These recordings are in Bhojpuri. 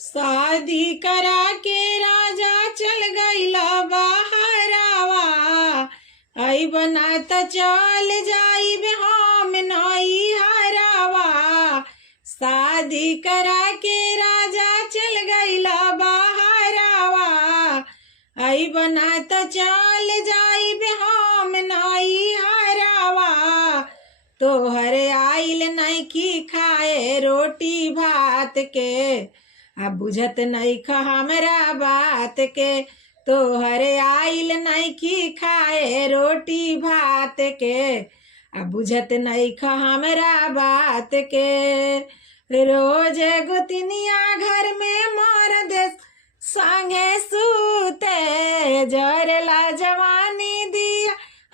शादी करा के राजा चल गईला बहरावा, आई बना त चल जाइब हम नई हरावा। शादी करा के राजा चल गईला बहरावा, आई बना त चल जाइब हम नई हरावा। तोहर आइल नइखी खाए रोटी भात के, अब बुझत नइख हमरा बात के। तोहर आइल नइखी खाए रोटी भात के, अब बुझत नइख हमरा बात के। रोज गोतनिया घर में मर्द संगे सूते, जरेला जवानी दिया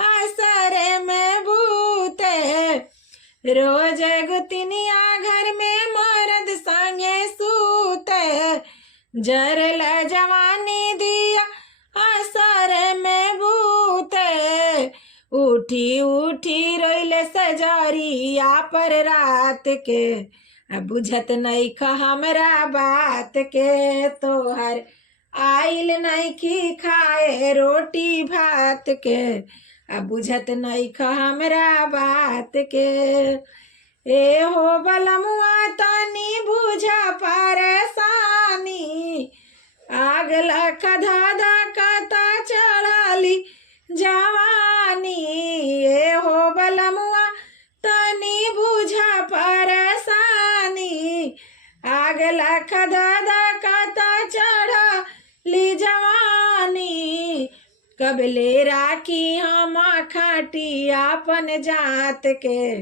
असरे में बूते। रोज गोतनिया घर में मर्द संगे सूते, जरेला जवानी दिया असर में बूते। उठी उठी रोइले सजरिया पर रात के, अब बुझत नइख हमरा बात के। तोहर आइल नइखी खाए रोटी भात के, अब बुझत नइख हमरा बात के। ए हो बलमुआ तनी बुझा परेशानी, आग लख धाधा कता चढ़ाली जवानी। ए हो बलमुआ तनी बुझा परेशानी, आग लख धाधा कता चढ़ाली जवानी। कबले राखी हम खाटी अपन जात के,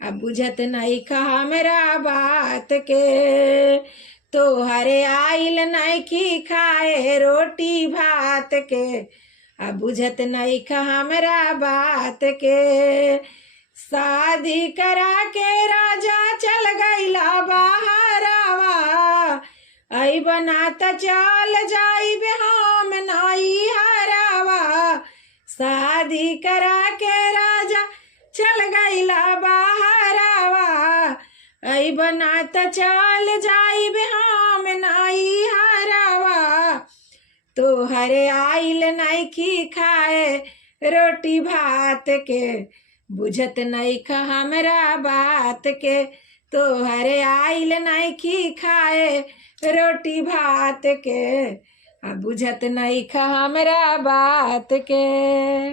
अब बुझत नइख हमरा बात के। तोहरे आइल नइखी खाए रोटी भात के, अब बुझत नइख हमरा बात के। शादी करा के राजा चल गईला बहरावा, आई बना त चल जाइब हम नई हरावा। शादी करा के राजा चल गईला बहरावा, आई बना त चल जाइब हम नई हरावा। तोहरे आइल नइखी खाए रोटी भात के, बुझत नइख हमरा बात के। तोहरे आइल नइखी खाए रोटी भात के, अब बुझत नइख हमरा बात के।